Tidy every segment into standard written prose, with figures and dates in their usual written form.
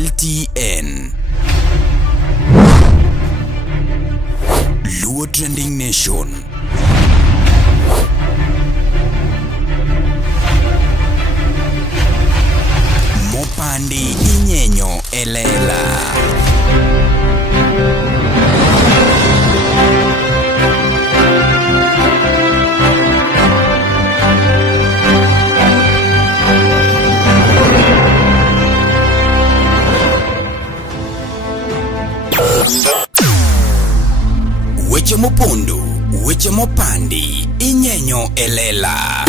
LTN Luo Trending Nation. Mopandi inyenyo elela. Weche mopondo, weche mopandi, inyenyo elela.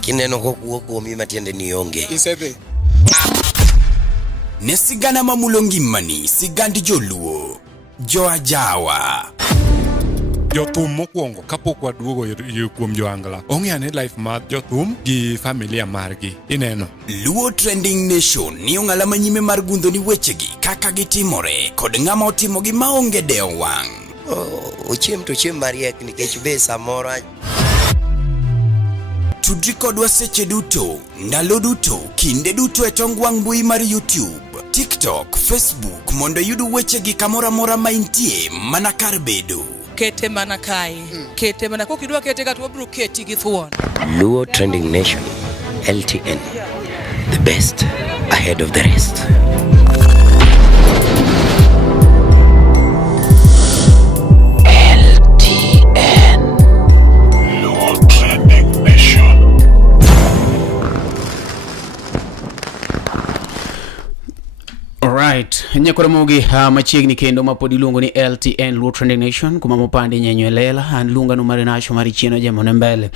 Kineno kokuo kuomi matiende ni onge. Isebe. Ne sigana mamulongi mani, sigandi joluo, joajawa. Jothum mokwongo kapok waduogo kuom joangla. Ong'eane life mar jothum gi familia margi. Ineno. Luo Trending Nation ni ong'ala manyime mar gundo ni wechegi kaka gitimore kod ng'ama otimogi maonge deo wang'. Ochiem to chiem mariek nikech be samoro Tudri kodwa seche duto, ndalo duto, kinde duto e tong wang' mbui mar YouTube, TikTok, Facebook mondo yudu wechegi kamora mora maintie mana kar bedo. Kete mana kai. Kete mana kokidwa kete kat wabro keti gi thuon. Luo Trending Nation LTN, the best ahead of the rest. Alright, nyakora mogi machiegni kendo mapod iluongo ni LTN Luo Trending Nation kuma mopande nyenyo lela an lunga no mari nacho mari chieno jamone mbele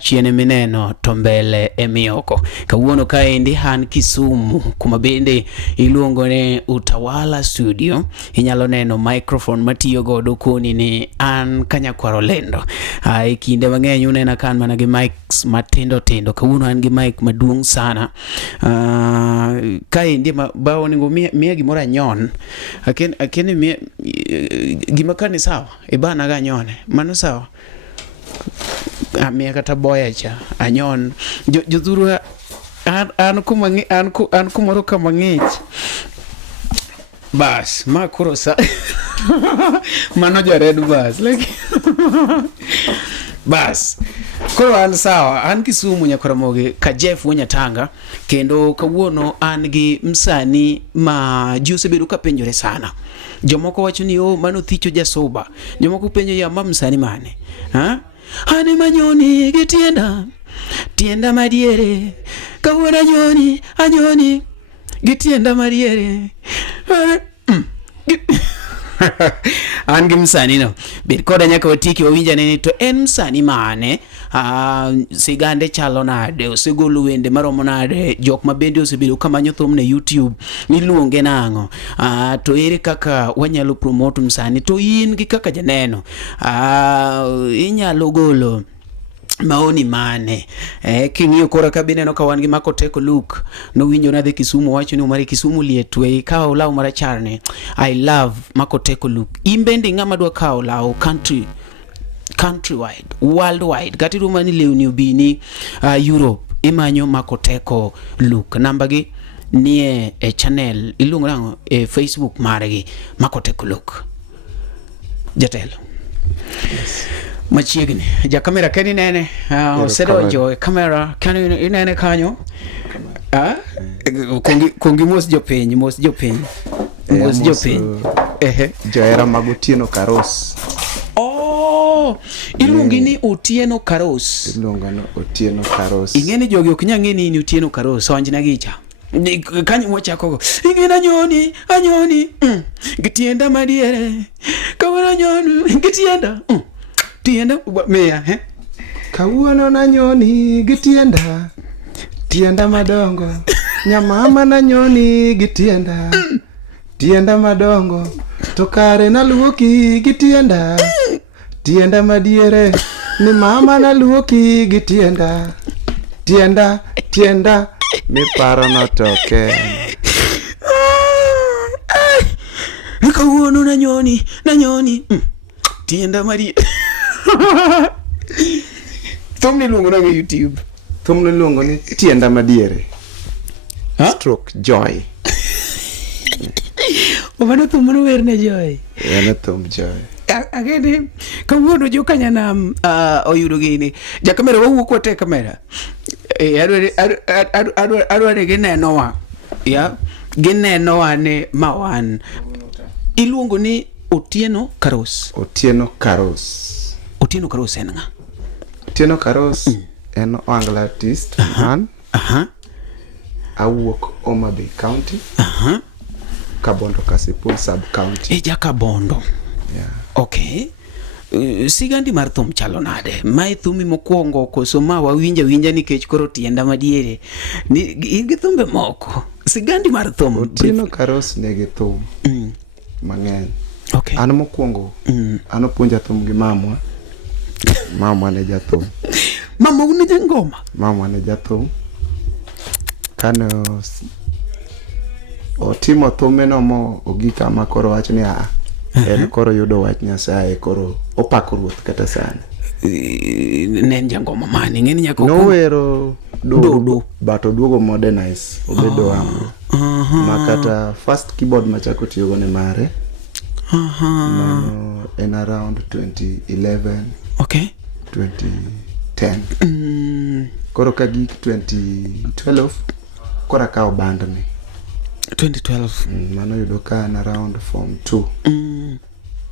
chiene mineno to mbele emioko kawuono kaendi han Kisumu kuma bende iluongo ne Utawala Studio inyalo neno microphone matiyo godo koni ni an kanyakwaro lendo kinde mang'eny unena kan mana gi mics matindo tindo kawuono an gi mic maduong' sana kaendi bao ningo mia gimora nyon akene mia gima kani sawa ibana ga nyone mano sawa mia kata boya cha anyon jodhuru an kumoro kama ng'ich bas ma kuro sa mano jaredu bas like bas koro an sawa an Kisumu nyakora moge ka Jeff Wonyatanga kendo kawuono an gi msani ma juse bedo ka penjore sana jomoko wacho ni mano thicho jasoba jomoko penjo ya msani mane ane manyoni gi tienda madiere kawuono anyoni gi tienda madiere an gi msani no bed koda nyaka watiki wawinja ne to en msani mane sigande chalo nade osegolo wende maromo nade jok mabende osebedo kamanyo thum ne YouTube iluonge nang'o to ere kaka wanyalo promote msani to in gi kaka janeno inyalo golo maoni mane king'iyo kora kabine no kawan gi mako teko look no winjo na de Kisumu wacho ni mari Kisumu lietwe ka olaw maracharne I love mako teko look imbende ng'ama dwa ka olaw countrywide worldwide kati rumani lewni ubini Europe imanyo mako teko look namba gi nie channel iluongo nango Facebook margi mako teko look jatelo machiegni ja kamera keni nene osedojo kamera kani inene kanyo kongi mos jopiny joera mag Otieno Karose iluongi ni Otieno Karose ing'eni jogi ok nyang'e ni Otieno Karose onjna gicha kanyo mochako ing'ena anyoni gitienda madiere kawuono anyoni gitienda mea kawuono nanyoni gitienda tienda madongo nyamama nanyoni gitienda tienda madongo to kare naluoki gitienda madiere ni mama naluoki gitienda tienda mi paro notoke kawuono nanyoni tienda madiere thumni luongo na YouTube thumni luongo ni tienda madiere stroke joy Obano thum mano werne Joy. En thum Joy. Agene kawuono jo kanyanam oyudo gini. Ja kamera wawuok wate kamera. Adware gineno wa. Ya. Gineno wa ne mawan. Iluongo ni Otieno Karose. Otieno Karose. Otieno Karose en nga? Otieno Karose en Anglo artist man. Awuok Homa Bay County. Kabondo Kasipul sub county. Eja Kabondo. Yeah. Okay. Sigandi mar thum chalo nade? Mai thumi mokwongo koso ma wawinja nikech koro tienda madiere. Ni in gi thumbe moko. Sigandi mar thum. Otieno Karose negi thum. Mang'eny. Okay. An mokwongo. An opuonja thum gi mamwa. Mamwa ne jathum. Mama uni jangoma? Mamwa ne jathum. Kano otimo thumeno mo ogika ma koro wach ni en koro yudo wach Nyasaye koro opako ruoth kata sani. Nen jangoma mani ng'eni nyako nowero do but oduogo modernize obedo amro. Makata first keyboard machako tiyogo ne mare. Mano en around 2011. Okay. 2010. Koro kagik 2012 kora kao band ni 2012. Mano yudo ka an around form 2.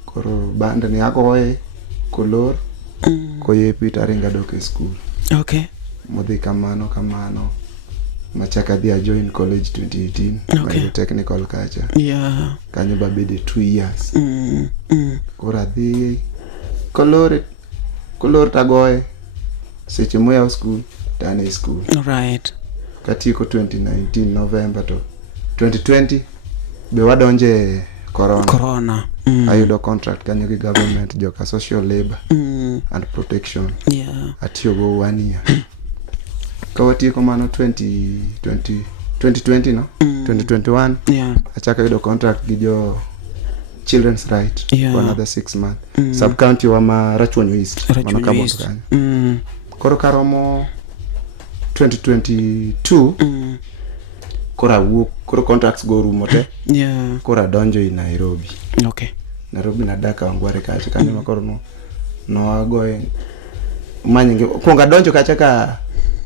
Koro band ni agoye kolor koye pita ringa doke school. Okay. Modhi kamano machaka dhia join college 2018. Okay. Technical culture. Yeah. Kanyo babede 2 years. Kora dhi kolor tagoye seche moya school tane school. Alright. Katiko 2019 November to 2020 be wadonje corona. Ayudo contract kanyo gi government joka social labor and protection. Yeah. Atiyogo 1 year. Kawatieko mano 2020 no? 2021. Yeah. Achaka yudo contract gi jo children's right for another 6 months. Sub county wa Rachwanyo East. Mano Kabondo kanyo. Koro karomo 2022 koro contracts go rumo te. Yeah. Koro donjo in Nairobi. Okay. Nairobi na daka wangware kacha kanyo koro no agoye manyenge kuonga donjo kacha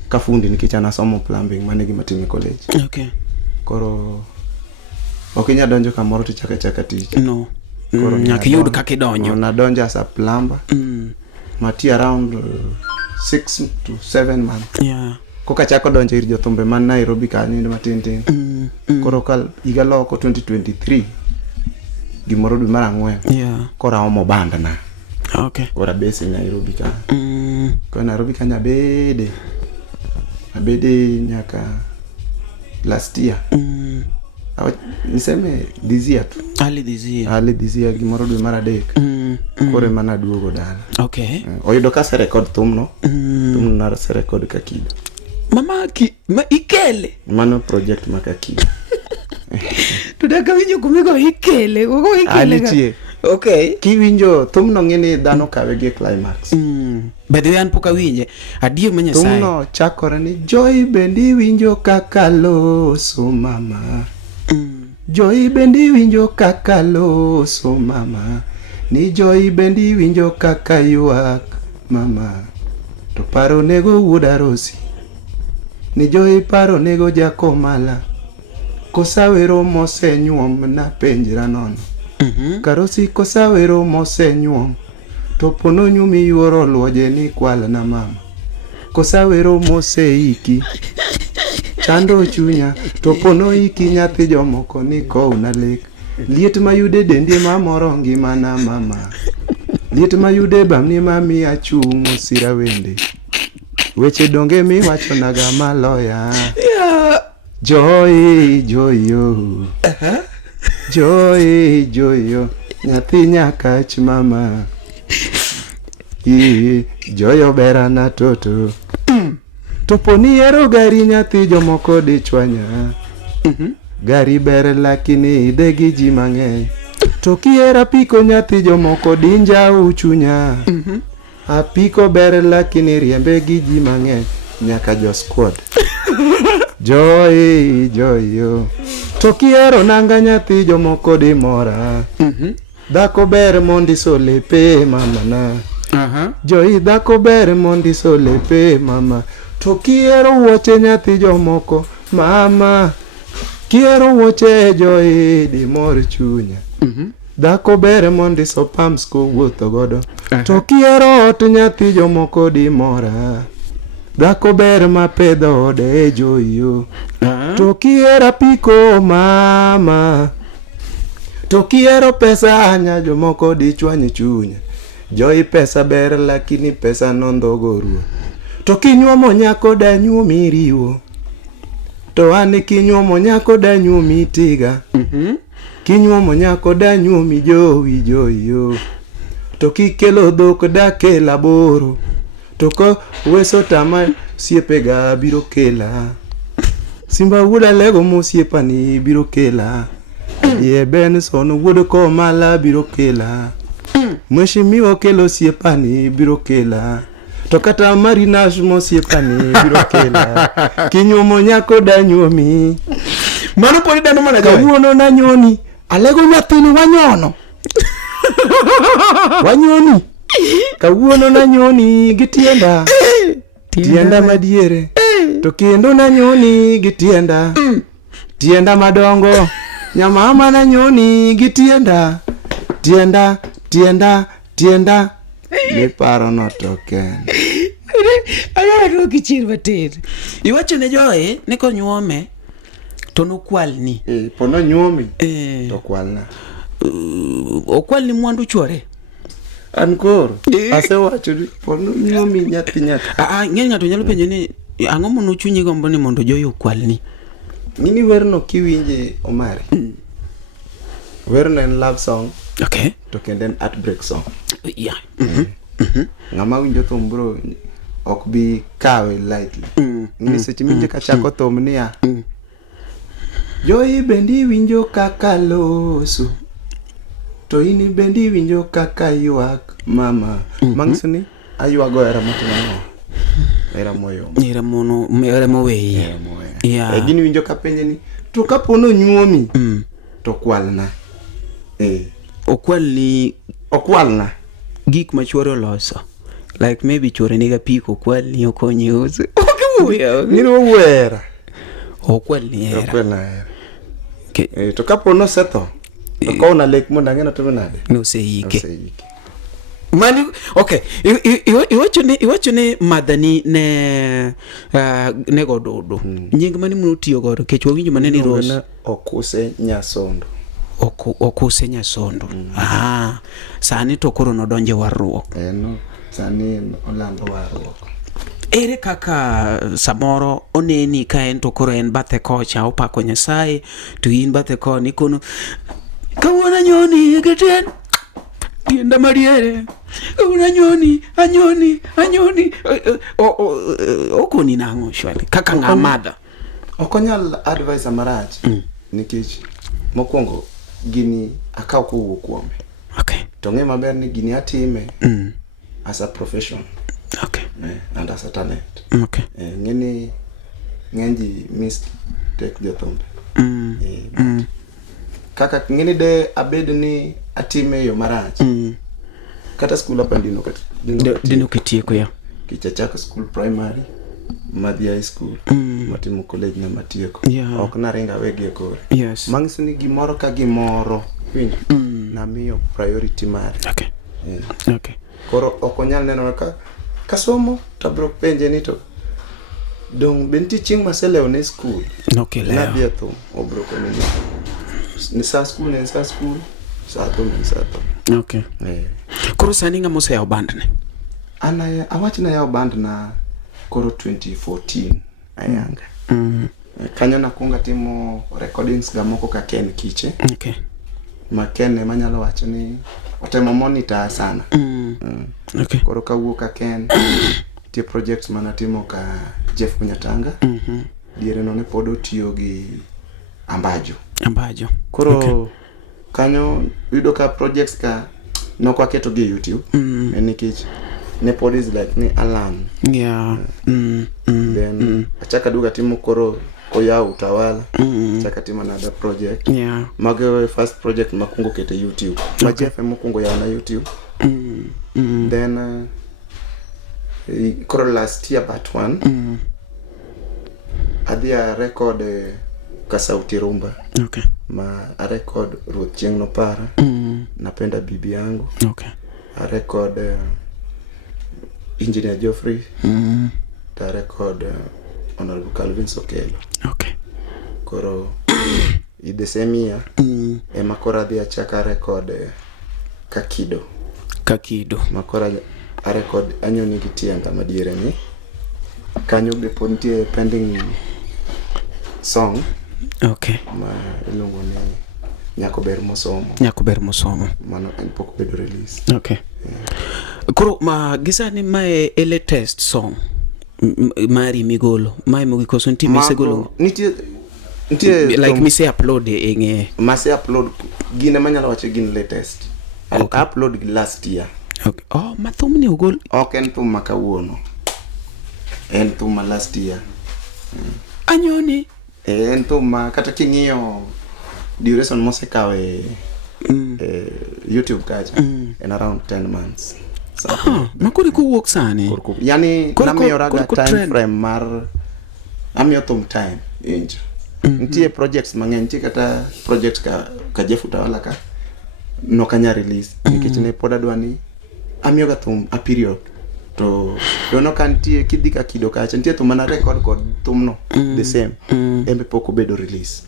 ka fundi nikichana somo plumbing mane gi matimi college. Okay. Koro okinya donjo kamoro to chaka tich. No. Koro nyaki yud kaki donjo. Na donjo as a plumber. Mati around 6 to 7 months. Yeah. Koka chako donjo ir jothumbe man Nairobi kanyo matin. Koro kal iga loko 2023 gimoro dwe mar 4. Yeah. Kora omo band na. Okay. Kora base Nairobi ka. Kora Nairobi kanya abede nyaka last year. Niseme this year. Ali this year gimoro dwe mar 3. Kore mana duogo dala. Okay. Oyudo ka se record thumno. Thumno na se record ka kido. Ma ikele. Mano project maka kido. Tudaka winjo kumigo ikele. Gogo ikele. Alitie. Okay. Kiwinjo thumno ngene dhano kawe gi climax. Bede an poka winje. Adie manya sai. Thumno chakore ni Joy bendi winjo kaka loso mama. Joy bendi winjo kaka loso mama. Ni Joy bendi winjo kaka yuak mama. To paro nego wuoda Rosi. Ni Joy paro nego jakomala. Kosawero mose nyuom na penjra nono. Karosi kosawero mose nyuom. To pono nyumi yuoro luoje ni kwala na mama. Kosawero mose iki. Chando chunya. To pono iki nyathi jomoko ni kou na lek. Liet mayude dendi mamoro ngimana mama. Liet mayude bamni mami achung' sira wende. Weche donge mi wacho naga maloya. Joy yo. Joy yo. Nyathi nyakach mama. Joyo bera na toto. Toponi ero gari nyathi jomoko dichwanya. Gari ber lakini idegi ji mang'eny. To kiera piko nyathi jomoko dinja uchunya. Apiko ber lakini riembe gi ji mang'eny. Nyaka jo squad. Joy yo. To kiero nanga nyathi jomoko di mora. Dhako ber mondiso lepe mamana. Joi dhako ber mondiso lepe mama. To kiero wuoche nyathi jomoko mama. Kiero wuoche joi di mor chunya. Dhako ber mondiso pams ko wuotho godo. To kiero ot nyathi jomoko di mora. Dhako ber ma pedho ode joyo. To kiero apiko mama. To kiero pesa anya jomoko di chwany chunya. Joi pesa ber lakini pesa nondhogo ruo. To kinyuomo nyako da nyuomi riwo. To ane kinyuomo nyako da nyuomi tiga. Kinyuomo nyako da nyuomi jowi joyo. To kikelo dhok da kela boro. To ko weso tama siepega biro kela. Simba wuda lego mo siepani biro kela. Ye Benson wuda ko mala biro kela. Mheshimiwa kelo siepani biro kela. To kata marinash mo siepani biro kela. Kinyuomo nyako da nyuomi. Mano poni dano mana joy. Kawuono na nyoni. Alego nyathini wanyono. Wanyoni. Kawuono na nyoni gi tienda. Tienda madiere. To kendo na nyoni gi tienda. Tienda madongo. Nyamama na nyoni gi tienda. Tienda. Mi paro no token. Ayaro kichir batir. Iwacho ne joe ne konyuome to nokwalni. Pono nyuomi. To kwalna. Okwalni mwandu chwore. An koro. Asewacho ni pono nyuomi nyathi. Ng'eny ng'ato nyalo penjo ni ang'o mono chunyi gombo ni mondo joyo okwalni. Nini werno kiwinje Omari. Werno en love song. Okay. To kendo en heartbreak song. Yeah. Ng'ama winjo thum bro ok bi kawe lightly. Ni seche minje ka chako thum niya. Joi bendi winjo kaka loso. To ini bendi winjo kaka ywak mama. Mangsoni aywago era matino. Era moyo. Era mono era moweye. Yeah. Gini winjo ka penje ni to kapono nyuomi. To kwalna. Okwalna gik ma chwore loso, like maybe chwore niga piko okwalni okonyi uso. Nino wera. Okwalni era. Okwalna era. To kapono setho. To kona lek monda ngena to nade. No seike. Mani okay, iwacho ne madhani ne gododo. Nying mani muno tiyo godo kech wawinjo maneni Rose. Okuse nyasondo. Okuse nyasondo. Sani to koro nodonje warruok. No, sani olando warruok. Ere kaka samoro oneni ka en to koro en bathe kocha opako Nyasaye to in bathe koni kono kawuona nyoni geten tienda mariere kawuona anyoni okoni nango shwali kaka ng'amadha okonyal advice marach nikech mokwongo gini akaw ko kuome. Okay. To ng'e maber ni gini atime as a profession. Okay. And as a talent. Okay. Ng'eni ng'enji mistake jothumbe. Kaka ng'eni de abed ni atime yo marach. Kata school hapa dino kitieko ya. Kichachaka school primary, madhi high school, matimo college na matieko. Ok naringa wegi kore. Yes. Mang'isi ni gimoro ka gimoro. Winjo. Na miyo priority mare. Okay. Okay. Koro okonyal neno ka somo tabro penje ni to dong benti ching masele one school. Okay, na dia to obro ko ni sa school ni sa school sa to ni sa to. Okay. Koro sani ng'amo se yaw band ne? Ana awach na yaw band na koro 2014 ayanga. Kanyo nakunga timo recordings ga moko ka Ken Kiche. Okay. Makene manyalo wacho ni otemo monitor sana. Okay. Koro kawuok ka Ken tie projects manatimo ka Jeff Kunyatanga. Diere no ne pod otiyo gi Ambajo. Koro kanyo yudo ka projects ka nokwa keto gi YouTube. Nikech ne pod is like ni Alan. Yeah. Then achaka duga timo koro oya utawala chakatima na project mago first project makungo kete YouTube majefe makungo ya na YouTube then koro last year part 1 adia record kasauti rumba ma a record Ruth Chieng no para napenda bibi yangu a record engineer Geoffrey ta record honorable Calvin Sokelo koro i the same year makora dia chaka record kakido makora a record Anyoni gi Tienda madiere ni kanyo be pontie pending song ma ilongo ni nyako ber mosomo mano en pok bedo release koro ma gisani mae latest song mari migolo mai mo gikoso ntime segolo nitie like me say upload enge mase upload gine manyalo wache gin latest upload last year mathum ni ugol en thum makawuono en thum last year Anyoni en thum kata king'iyo duration mosekawe YouTube kacha en around 10 months makuri kuwuok sani yani namiyo raga time frame mar amiyo thum time injo ntie projects mang'eny ntie kata project ka Jeff Utawala ka no kanya release nikech ne pod adwani amiyo ga thum a period to dono kantie kidika kido kacha ntie thum na record kod thum no the same embe poko bedo release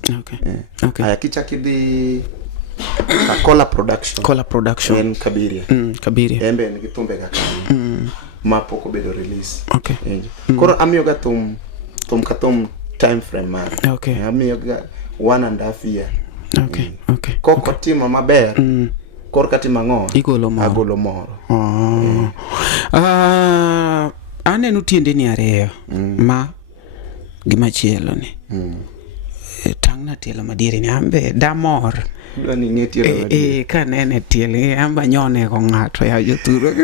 aya kicha kidi Kola production en Kabiria embe ni thumbe ga kan ma poko bedo release koro amiyo ga thum ka thum time frame mar amiyo ga 1.5 year koko timo maber kor kati mango agolo moro anenu tiende ni areyo ma gimachielo ni tangna tielo madiere ni ambe damor ni netielo ka nene tielo amba nyone ko ngato ya joturo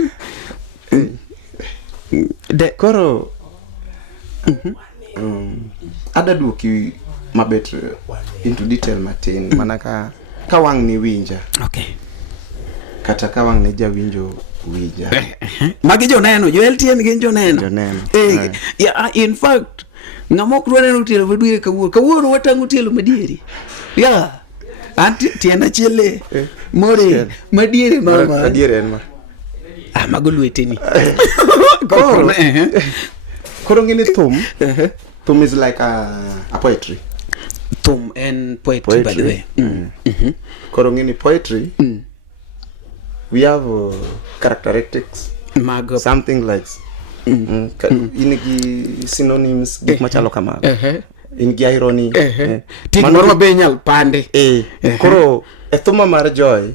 de koro ada duoki mabet into detail matin manaka ka wang ni winja kata ka wang ne jawinjo wija magi joneno jo LTN gin joneno in fact ngamok ruone no tielo madwire kawuono watango tielo madieri anti tienda chile more madieri mama madieri en ma mago lweteni koro ngini thum is like a poetry thum and poetry by the way koro ngini poetry we have characteristics something like inigi synonyms gik machalo kamago ingi irony mano be nyal pande koro thuma mar joy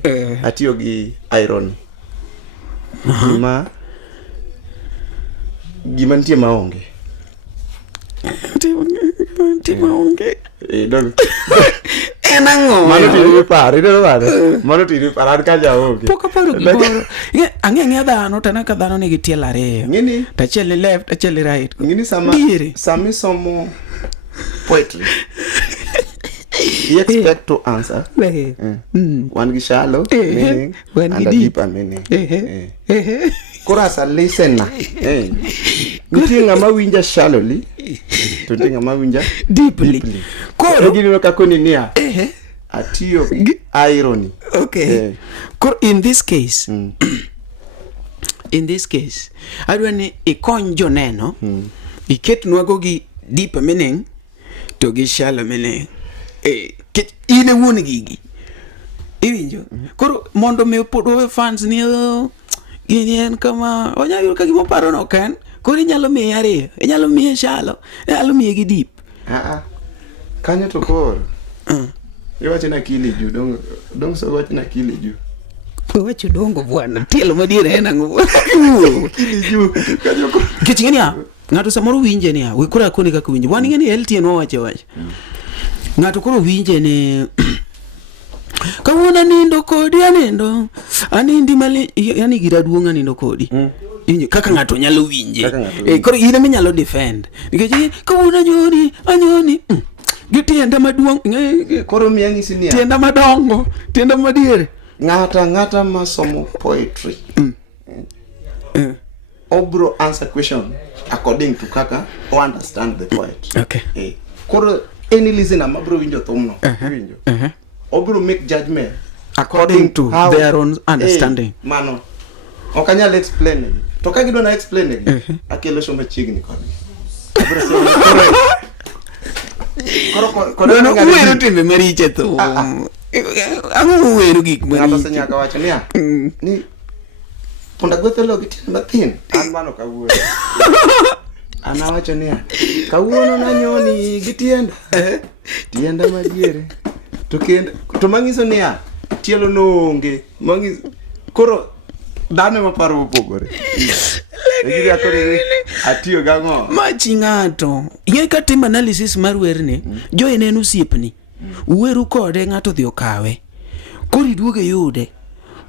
atiyo gi irony gima ntie maonge enango mano tiri par ka jaoge poka paro giboro ang'e dhano tana ka dhano nigi tiel ariyo ngini tachiel left tachiel right ngini sami somo poetry you expect to answer one gi shallow meaning and deeper meaning Korasa listener nitinga mawinja shallowly tutinga mawinja deeply koro gino kakoni nia atiyo irony koro in this case adwani ikony joneno iket nwago gi deep meaning to gi shallow meaning ine wuon gigi iwinjo koro mondo me podo fans ni gini en kama onyalo ka gimo paro no kan koro inyalo miye ariyo inyalo miye shallow inyalo miye gi deep kanyo to koro iwache na kili ju dong so wache na kili ju wache dongo bwana tielo madiere en ang'o kili ju kanyo ko kichingenia ngato samoro winje ni we kura koni ka winje wani ngeni LTN wache ngato koro winje ni kawuna nindo kodi anindo anindi mali yani giraduonga nindo kodi kaka ngato nyalo winje koro ine me nyalo defend nikech kawuna anyoni gi tienda maduong' koro miya ng'isi niya tienda madongo tienda madiere ng'ata masomo poetry obro answer question according to kaka o understand the poet. Okay. Koro any listener mabro winjo thumno winjo obro make judgment according to their own understanding. Mano okanyal explain to ka gidona explain akelo show machiegni kodgi abro sema koro no uwero timbe mariche to ang'o uwero gik mariche ng'ato senyaka wacho niya ni punda gwethelo gi tin mathin an mano kawuono ana wacho niya kawuono nanyoni gi tienda madiere to kendo to mangiso niya tielo noonge mangiso koro dane maparo opogore egiri akore atiyo gang'o machi ng'ato ye ka tim analysis mar werne jo en osiepni uweru kode ng'ato dhi okawe koro iduoge yude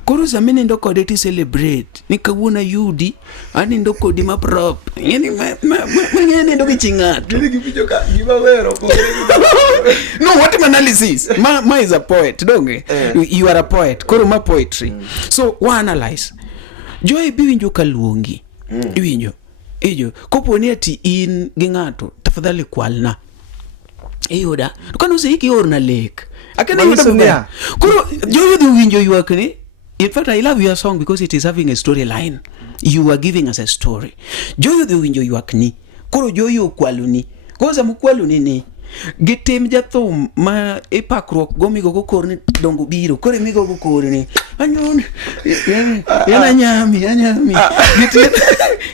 koro saminindo kode ti celebrate ni kawuono yudi anindo kodi ma prop ng'eni nindo gi chi ng'ato gipicho ka gimawero no what im analysis ma is a poet donge you are a poet koro ma poetry so wa analyze jo ibiwinjo kaluongi iwinjo ijo koponi ati in gi ng'ato tafadhali kwalna iyuda to kano se iki orna lek akena yuda koro jo yudhi winjo ywakni. In fact, I love your song because it is having a storyline. You are giving us a story. Joyo the winjo ywakni. Koro joyo kwaluni. Koza mukwaluni ni. Gitim jathum ma ipakruok gomigo gokorni dongo biro. Kore migo gokorni. Anyoni. Yana nyami.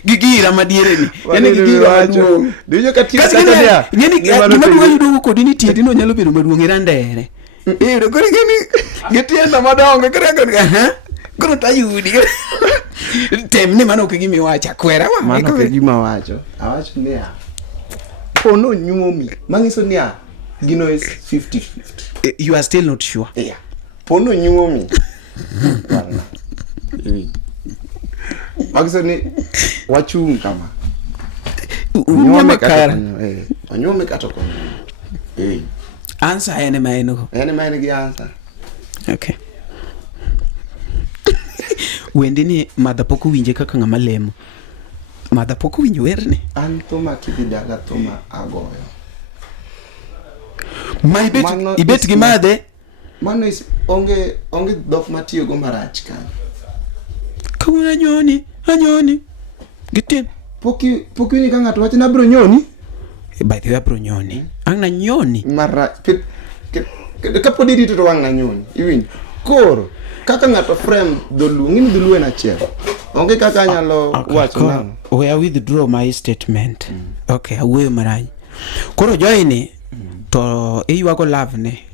Gigira madiere ni. Yana gigira maduong'. Diyo katira kata niya. Ngeni gimaduwa yudo kodini tieti no nyalo bedo maduong' irandere. Kore gitienda madongo koro tayudi tem ni mano kigimi wacha kwera wa mano kigima wacho awacho niya kono nyuomi mangiso niya gino is 50-50. You are still not sure? Yeah. Pono nyuomi mangiso ni wachung kama nyuomi kara nyuomi katoko answer ene maeno gi answer. Okay. Wende ni madha poko winje kaka ng'ama lemo. Madha poko winjo werne. An thuma kidaga thuma agoyo. Ma ibet gi madhe. Mano is onge dhok matiyo go marach kan. Kawuna anyoni. Gitien. Poki ni ka ng'ato wacho na bro nyoni. By the way bro nyoni. Ang na nyoni. Marach. Kapodi rito to wang na nyoni. Iwinjo. Koro kaka ng'ato frame dholuo en achiel onge kaka nyalo wacho nang we are withdraw my statement. Okay, awuoyo marach koro joini to iywago love ne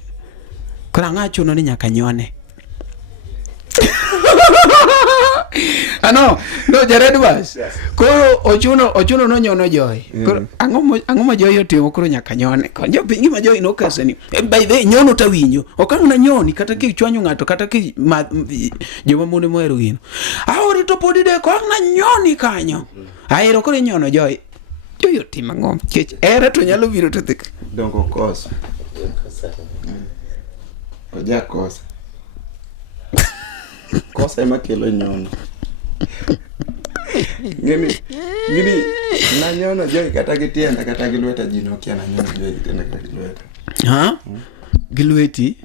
kora ng'achuno ni nyaka nyone no Jared was koro ochuno no nyono joy koro ang'o ma joy otimo koro nyaka nyone konyo pingi ma joy no kaseni by the nyono tawinjo okano na nyoni kata ki chwanyo ng'ato kata ki joma mone mohero gino aori to podi de ko na nyoni kanyo ahero koro nyono joy otimo ng'om kech era to nyalo biro to thik dongo kosa oja kosa ema kelo nyono ngeni na nyono joy kata gi tienda kata gi lweta jino kia na nyono joy tienda kata gi lweta gi lweti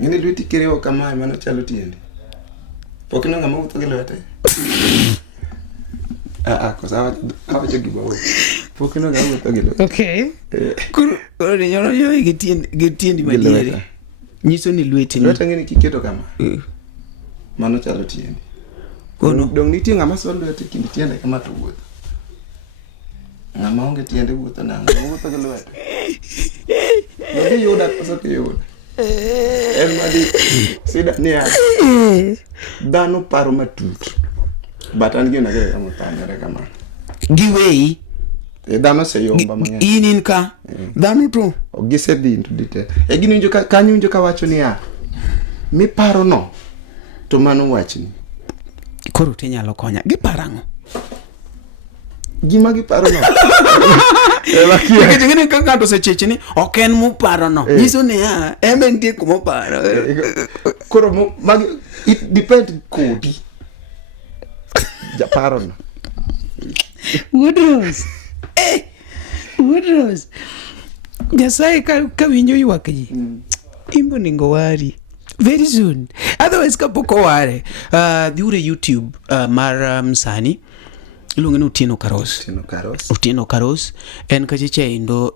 ngeni lweti kireo kama mano chalo tiende pokino ngama utho gi lwete kosa awacho gi bawo pokino ngama utho gi lwete okay kuro ni nyono joy gi tiendi madiere nyiso ni lweti ngeni kiketo kama mano chalo tiende kono dong nitie ng'ama sol lwete kindi tiende kama to wuotho ng'ama onge tiende wuotho na wuotho gi lwete ne yuda koso ki yuda en madi sida niya dhano paro matut batan gina gere kama tanyere kama giwei dhano se yomba mang'eny inin ka dhano to gise dhi into detail gini winjo kanyo winjo ka wacho niya mi paro no to mano wachni koro te nyalo konya gi parango gima giparo no. Nikech ng'eni ka ng'ato osecheche ni ok en moparo no. Nyiso ni embe nitie kumoparo. Koro magi it depend kodi. Japaro no. Woodrose. Woodrose. Nyasaye ka winjo ywak ji. Imbo ningo wari. Very soon. Otherwise kapok oware. Dhiure YouTube mar Msani. Iluonge ni Otieno Karose. Otieno Karose. En kachiche indo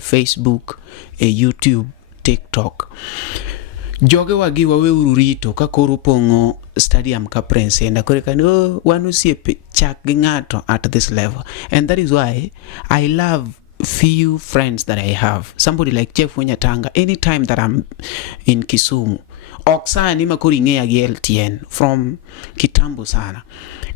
Facebook, YouTube, TikTok. Joge wagi waweuru rito ka koro pongo stadium ka Prince enda kore kan wan osiepe chak gi ng'ato at this level, and that is why I love few friends that I have. Somebody like Jeff Wenyatanga, anytime that I'm in Kisumu, oksani makori ng'eya gi LTN from kitambo sana.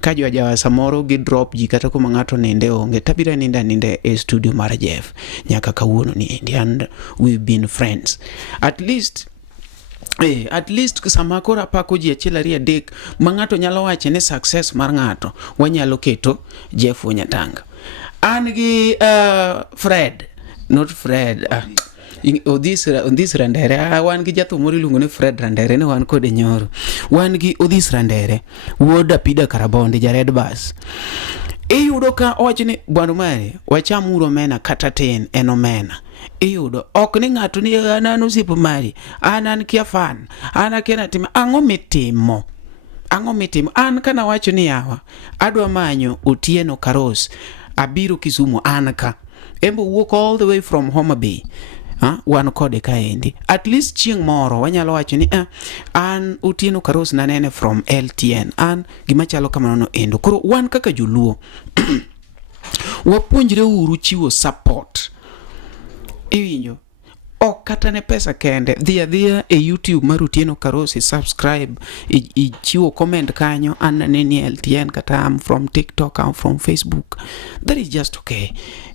Ka jo ajawa samoro gi drop ji kata kuma ng'ato nende onge tabira ninde e studio mar Jeff nyaka kawuono ni endi, and we've been friends at least sama kora pako ji achiel ariyo adek ma ng'ato nyalo wache ni success mar ng'ato wanyalo keto Jeff Wenyatanga. An gi Fred Odhis Randere, wan gi jatho moro iluongo ni Fred Randere, ne wan kode nyoro. Wan gi Odhis Randere, wuod Apida Karabondi, Jared Bas. Iyudo ka owacho ni bwana mare wacham uro omena kata tin en omena. Iyudo ok ni ng'ato ni an osiepo mari, an kia fan, an akena timo ang'o mitimo. An kana wacho ni yawa adwa manyo Otieno Karose, abiro Kisumu an ka embo walk all the way from Homa Bay. Wan kode ka endi. At least chieng moro wanyalo wacho ni an Otieno Karose nanene from LTN, an gima chalo kamano no endo. Koro wan kaka joluo wapuonjre uru chiwo support. Iwinjo ok kata ne pesa kende, dhia e YouTube mar Otieno Karose, subscribe, ichiwo comment kanyo, an neni LTN kata I'm from TikTok, I'm from Facebook. That is just okay.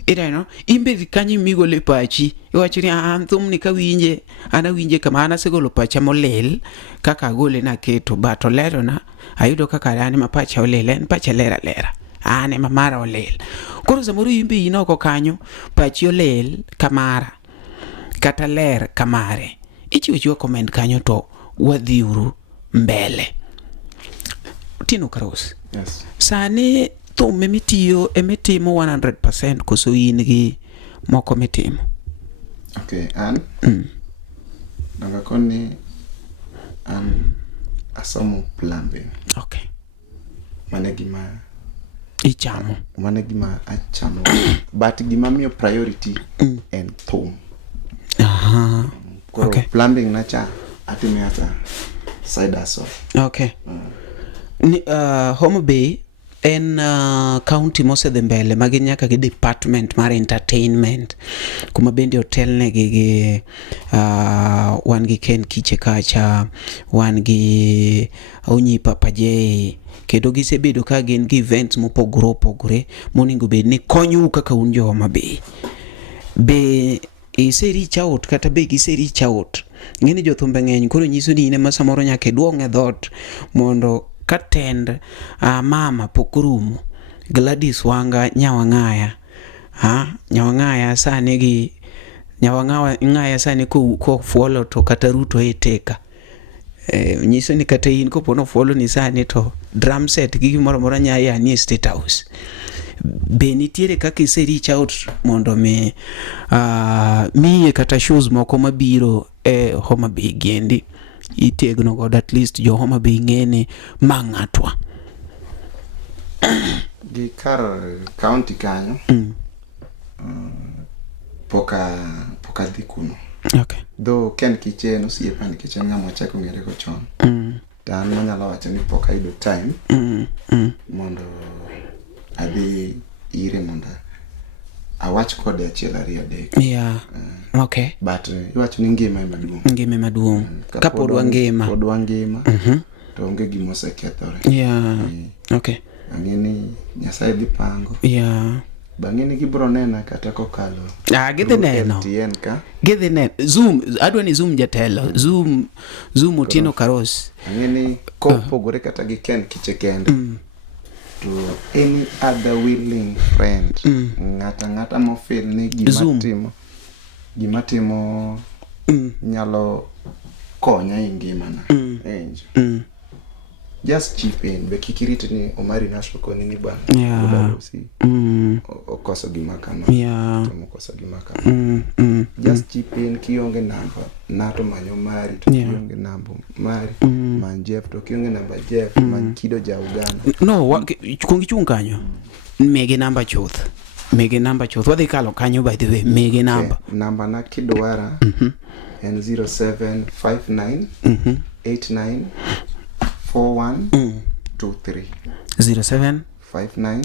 Know, imbe kanyi migole pachi iwacho ni thum ni kawinje anawinje kama anasegolo pacha molel kaka gole na keto bato lero na ayudo kaka ani mapacha olel en pacha lera ane mamara olel. Koro samoro imbe inoko kanyo pachi olel kamara kata ler kamare, ichiwo comment kanyo to wadhiuru mbele. Otieno Karose. Yes. Sani thum emitimo 100% koso in gi moko mitimo? Okay, an nanga koni an asomo plumbing. Okay. Mane gima ichamo. Mane gima achamo. But gima miyo priority en thum. Koro Okay. plumbing nacha atime ata side hustle. Okay. Homa Bay en county mosedhi mbele magi nyaka gi department mar entertainment, kuma bende hotel ne gi wan gi Ken Kiche kacha, wan gi Onyi Papajei, kendo gisebedo ka gin gi events mopogore moningo bed ni konyu kaka un jo Homa Bay. Be ise reach out kata be gise reach out? Ng'eni jothumbe ng'eny koro nyiso ni ine ma samoro nyaka duong' e dhot mondo katend mama pokorumo Gladys Wanga Nyawang'aya. Nyawang'aya sani gi Nyawang'aya sani ko fuolo to kata Ruto eteka. Nyiso ni kata in kopono fuolo ni sani to drum set gi gimoro moro nyaya ni State House. Be nitiere kaka ise reach out mondo miye kata shows moko mabiro Homa Bay giendi itegno god at least jo Homa Bay ng'ene mang'atwa gi kar county kanyo. Poka dhi kuno. Okay. Though Ken Kiche no siepa nikech en ng'ama chako ng'ere go chon. Dan manyalo wacho ni poka yudo time mondo adhi ire mondo awach kode achiel ariyo adek. Yeah. Okay. But iwacho ni ngima ema maduong'. Ngima maduong'. Kapod wangima. Pod wangima. To onge gima osekethore. Yeah. Okay. Ang'eni Nyasaye dhi pango. Yeah. Bang'eni gibro nena kata kokalo. Gidhi neno. Tienda. Gidhi neno. Zoom. Adwa ni Zoom jatelo. Zoom Otieno Karose. Ang'eni kopogore kata gi Ken Kiche kende. to any other willing friend ng'ata mofil ni gima timo nyalo konya e ngimana angel just chip in be kikiriti ni Omari Nasho koni ni bwana okoso gima kama okoso gima kama just chip in kionge namba nato manyo Mari to kionge namba Mari man Jeff to kionge namba Jeff man Kido ja Uganda no kungi chunganyo mege namba chuth wadhi kalo kanyo by the way mege namba namba na kidwara and 0759 89 4123 07 59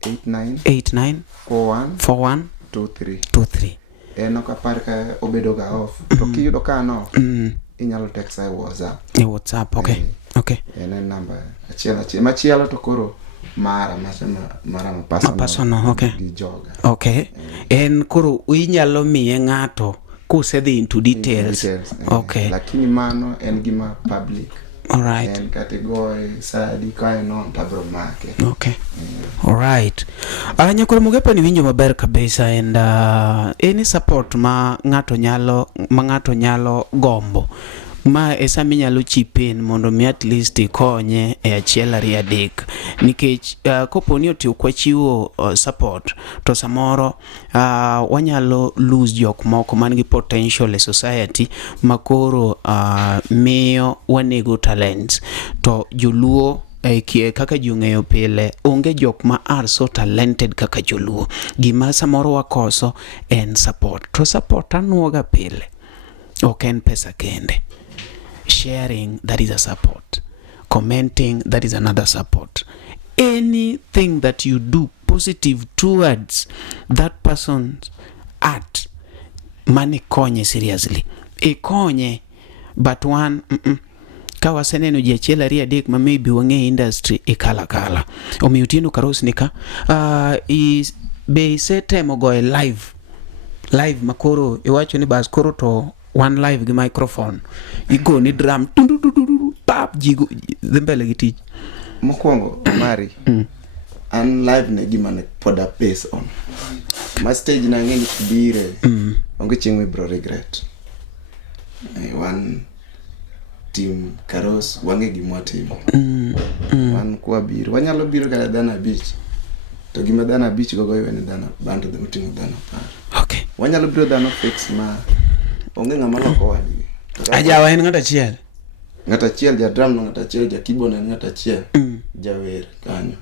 89 4123 eno ka parka obedo ga off to kiyudo ka no inyalo text ai WhatsApp okay ene namba achiel machielo to koro mara personal okay en koro inyalo miye ng'ato kusedhi into details. Okay, lakini mano en gima public. All right. En category sadi kai non tabro market. Okay. All right. Nyakoro mugepa ni winjo maber kabisa and any support ma ngato nyalo gombo ma esa minyalo chipin mondo mi at least ikonye e achiel ari adek nikech koponi otiyo kwa chiwo support to samoro wanyalo lose jok moko man gi potential e society makoro miyo wanego talents to joluo kaka jung'eyo pile onge jok ma are so talented kaka joluo. Gima samoro wakoso en support to support anuoga pile ok en pesa kende. Sharing, that is a support. Commenting, that is another support. Anything that you do positive towards that person's art, mani konye seriously. Konye, but one, kawaseneno jiachela ria dek ma maybe wange industry kala. Omi Otieno Karose nika, be se temo goe live makoro, iwacho ni bas koro to one live gi microphone igo ni drum pap jigo dhembele gi tich mokwongo mari an live ne gima ne poda pace on my stage na ngeni kibire onge chingwe bro regret one team Karose wange gima timo one kwa biro wanyalo biro ga Dana Beach to gima Dana Beach gogo yene Dana band the meeting Dana par okay wanyalo biro Dana fix ma onge ngama loko wadi ajawa en ngata chiel ja drum ngata chiel ja keyboard ngata chiel ja wer kanyo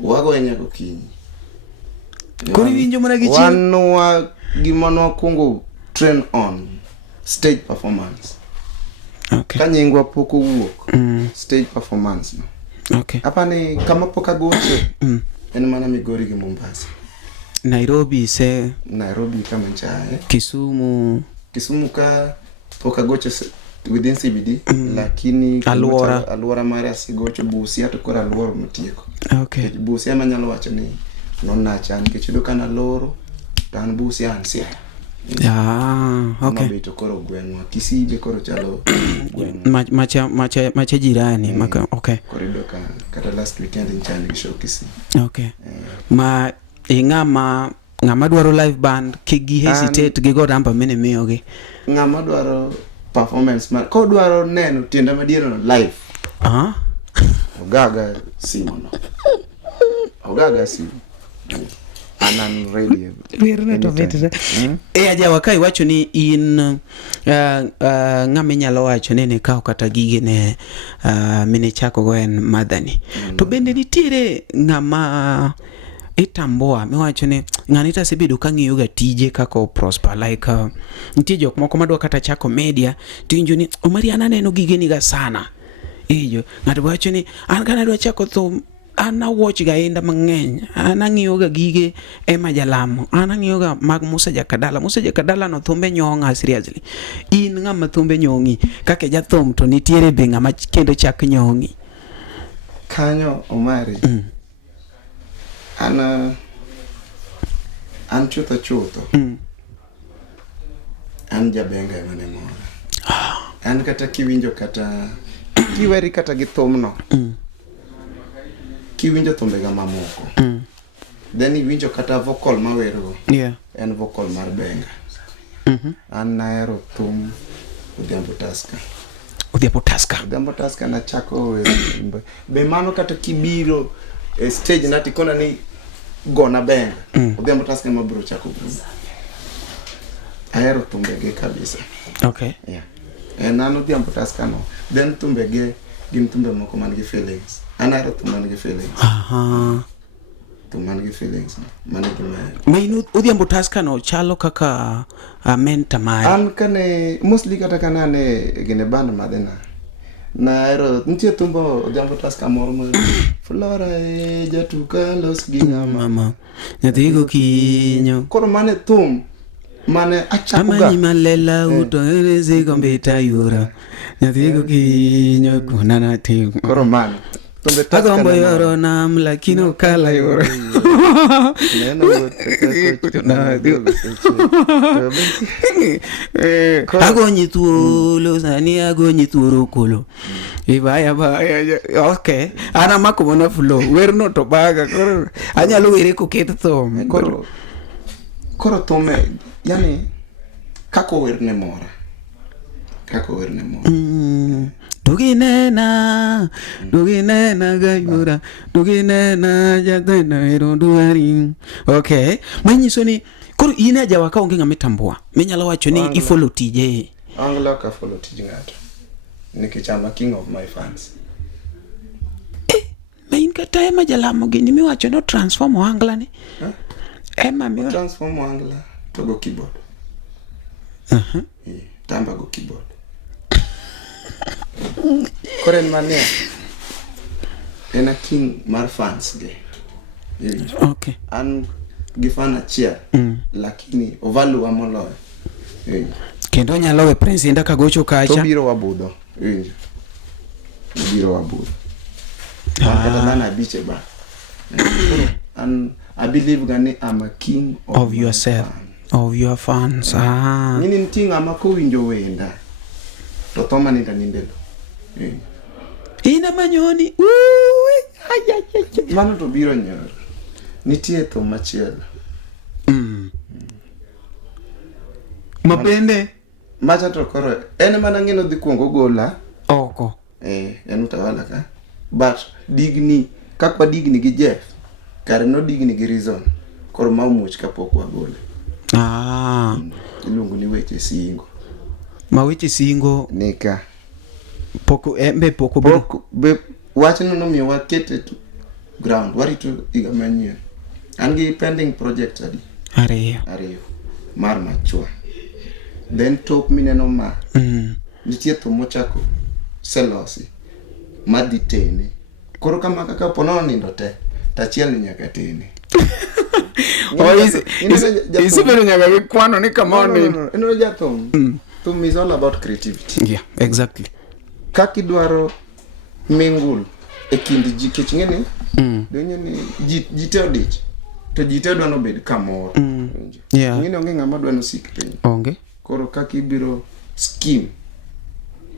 wago enya ko kinyi kuri winjo mana gi chiel wanwa gimono kungo train on stage performance okay kanyengwa poko wuok stage performance no okay hapa ni kama poka goche en mana Migori gi Mombasa Nairobi kama nchae Kisumu ka poka goche within CBD lakini alwora mare asigocho Busia to kora alwora mtieko okay Busia manyalo wacho ni non na chan ke chido kana loro dan Busia ansia okay mabito koro gwenwa Kisibe koro chalo macha jirani maka okay korido kata last weekend in China show Kisi okay ma ngama dwaro live band kigi hesitate gi go ramba mene miyogi ngama dwaro performance ma ko dwaro neno Tienda madiero no live ogaga simu anan radio wirne to vetre ajawa kai wacho ni in ngame nyalo wacho ni kao kata gige ne mine chako go en madhani to bende nitiere ngama itambua mewacho ni ngani ta sebedo kangiyo ga tije kako prosper like nitie jok moko madwa kata chako media tinjo ni Omari ananeno gige ni ga sana iyo ngado wacho ni an kana dwa chako thum ana watch ga inda mang'eny ana ng'iyo ga gige Emma Jalamo ana ng'iyo ga mag Musa Jakadala no thumbe nyonga seriously in ngama thumbe nyongi kake jathum to nitiere be ngama kendo chak nyongi kanyo Omari an chutho an jabenga mane mora an kata kiwinjo kata kiweri kata gi thumno kiwinjo thumbega mamoko then iwinjo kata vocal mawero Yeah. en vocal mar benga. An nahero thum Odhiambo Taska. Odhiambo Taska nachako wero be mano kata kibiro e stage natikona ni gona benga Odhiambo Taska mabro chako bro. Ahero thumbege kabisa. Okay. Yeah. En an Odhiambo Taska no. Then thumbege gin thumbe moko man gi feelings. An ahero thum man gi feelings. Thum man gi feelings. Man gi mer. Main Odhiambo Taska no chalo kaka mentor mari. An kane mostly kata kana ne gine band madena. Na ero ntie thumbo Odhiambo Taska moro mo Flora e jatuka los gingama Mama. Nyathigo kinyo. koro mane thum mane achakuga Amanyi malela uto ereze gombeta yura. Nyathigo kinyo kunana tim. koro mane thumbe Taska Agombo yoro nam lakini ukala yoro. Agonyi thuolo sani agonyi thuoro kolo. Ibaya baya. Okay. Ana mako mona flow. Werno to baga. Anyalo were koket thum. koro thume yani kako werne mora Duginena gayura, duginena jatena ironduari. Okay. Manyiso ni koro ine jawa ka onge ng'ama tambua. Minyalo wacho ni ifollow tije. anglo ka follow tij ng'ato nikech I'm a king of my fans. Main kata ema jalamo gini miwacho no transform wangla ni. Ema miwa Transform angla to go keyboard. Tamba go keyboard. Koren mane en a king mar fans ge. Okay. An gi fan achiel lakini ovalu amoloyo. Kendo nyalo we prince inda kagocho kacha. To biro wabudho. Biro wabudho. Kata nana biche ba. And I believe gani I'm a king of yourself. Of your fans. Nini ntinga mako winjo wenda. To thoma ninda nindelo. Ina manyoni. Mano to biro nyoro. Nitie thum machielo. Mapende. Macha to koro en mana ngino dhi kuongo gola. Oko. En utawala ka. But digni kakwa digni gi Jeff. Kare no digni gi Reason. Koro ma umuch kapok wagole. Iluongo ni weche singo. Ma weche singo Nika. Poko Be wachno no miyo wakete ground. Warito iga manyien. An gi pending project adi. Ariyo. Mar machua. Then top mineno ma. Nitie thum mochako selosi. Madhi tene. Koro kama kaka ponono nindo te. Tachiel ni nyaka tene. Isibero nyaka kwano ni kama no. Eno jathum. Thum is all about creativity. Yeah, exactly. Kaki dwaro mingul e kind ji kech ngene. Donyo ni jite odich. To jite dwano bed kamoro. Yeah. Ngene onge ngama dwano sik piny. Onge. Koro kaki biro scheme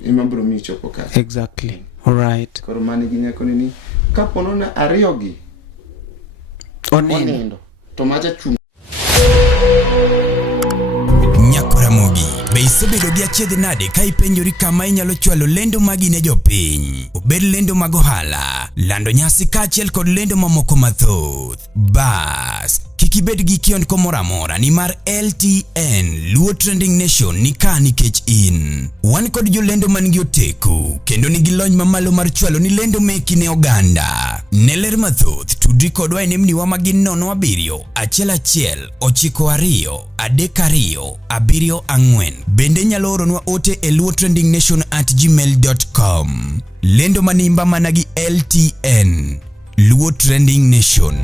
imabro mi chopo ka. Exactly. All right. Koro mani gi nyako ni kapono na ariyo gi onindo to macha chung Nyakoramogi be isebedo gi achiedh nade ka ipenjori kama inyalo chwalo lendo magi ne jopiny, obed lendo mag ohala, lando nyasi kaachiel kod lendo mamoko mathoth. Bas kik ibed gi kiondko moro amora nimar LTN Luo Trending Nation ni ka nikech in. Wan kod jolendo man gi oteku kendo nigi lony mamalo mar chwalo ni lendo meki ne oganda. Ne ler mathoth tudri kodwa e nembniwa magin 07 11 92 32 74. Bende nyalo oronwa ote e luotrendingnation@gmail.com. Lendo manimba managi LTN Luo Trending Nation.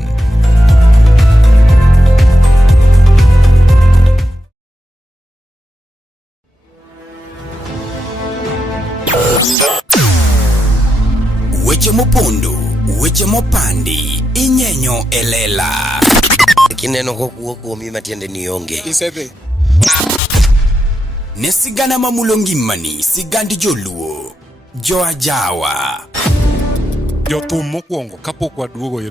Weche mopondo, weche mopandi, inyenyo elela. Kineno kokuo kuomi matiende ni onge. Isebe. Ne sigana mamulo ngimani, sigand joluo, joajawa. Jothum mokwongo kapok waduogo